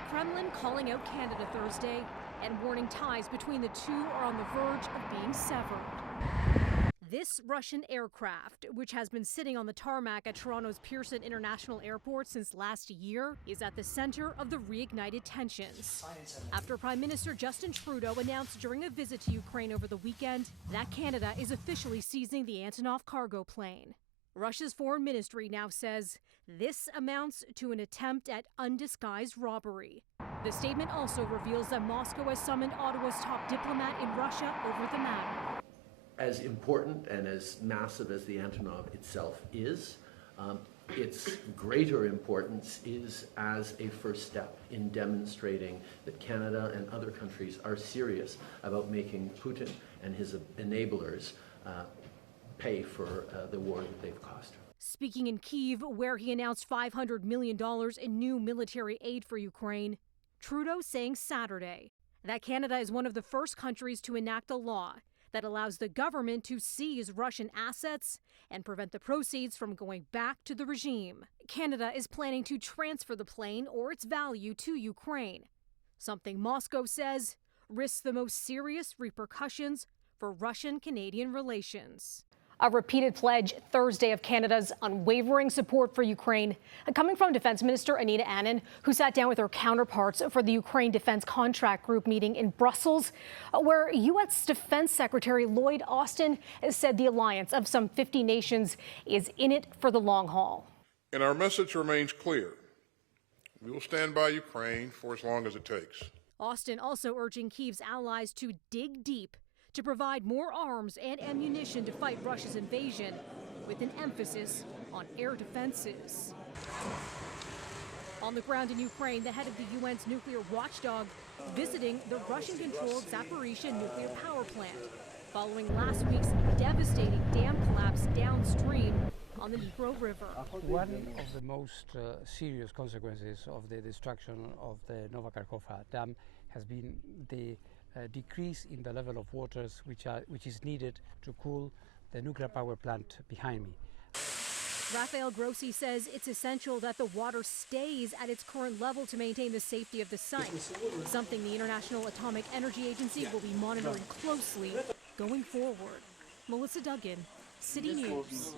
The Kremlin calling out Canada Thursday and warning ties between the two are on the verge of being severed. This Russian aircraft, which has been sitting on the tarmac at Toronto's Pearson International Airport since last year, is at the center of the reignited tensions. After Prime Minister Justin Trudeau announced during a visit to Ukraine over the weekend that Canada is officially seizing the Antonov cargo plane. Russia's foreign ministry now says this amounts to an attempt at undisguised robbery. The statement also reveals that Moscow has summoned Ottawa's top diplomat in Russia over the matter. As important and as massive as the Antonov itself is, its greater importance is as a first step in demonstrating that Canada and other countries are serious about making Putin and his enablers pay for the war that they've caused. Speaking in Kyiv, where he announced $500 million in new military aid for Ukraine, Trudeau saying Saturday that Canada is one of the first countries to enact a law that allows the government to seize Russian assets and prevent the proceeds from going back to the regime. Canada is planning to transfer the plane or its value to Ukraine, something Moscow says risks the most serious repercussions for Russian-Canadian relations. A repeated pledge Thursday of Canada's unwavering support for Ukraine, coming from Defense Minister Anita Anand, who sat down with her counterparts for the Ukraine Defense Contract Group meeting in Brussels, where U.S. Defense Secretary Lloyd Austin said the alliance of some 50 nations is in it for the long haul. And our message remains clear. We will stand by Ukraine for as long as it takes. Austin also urging Kyiv's allies to dig deep to provide more arms and ammunition to fight Russia's invasion, with an emphasis on air defenses. On the ground in Ukraine, the head of the UN's nuclear watchdog visiting the Russian-controlled Zaporizhzhia nuclear power plant, following last week's devastating dam collapse downstream on the Dnipro River. One of the most serious consequences of the destruction of the Novakharkova dam has been the decrease in the level of waters which is needed to cool the nuclear power plant behind me. Rafael Grossi says it's essential that the water stays at its current level to maintain the safety of the site, something the International Atomic Energy Agency will be monitoring closely going forward. Melissa Duggan, City News.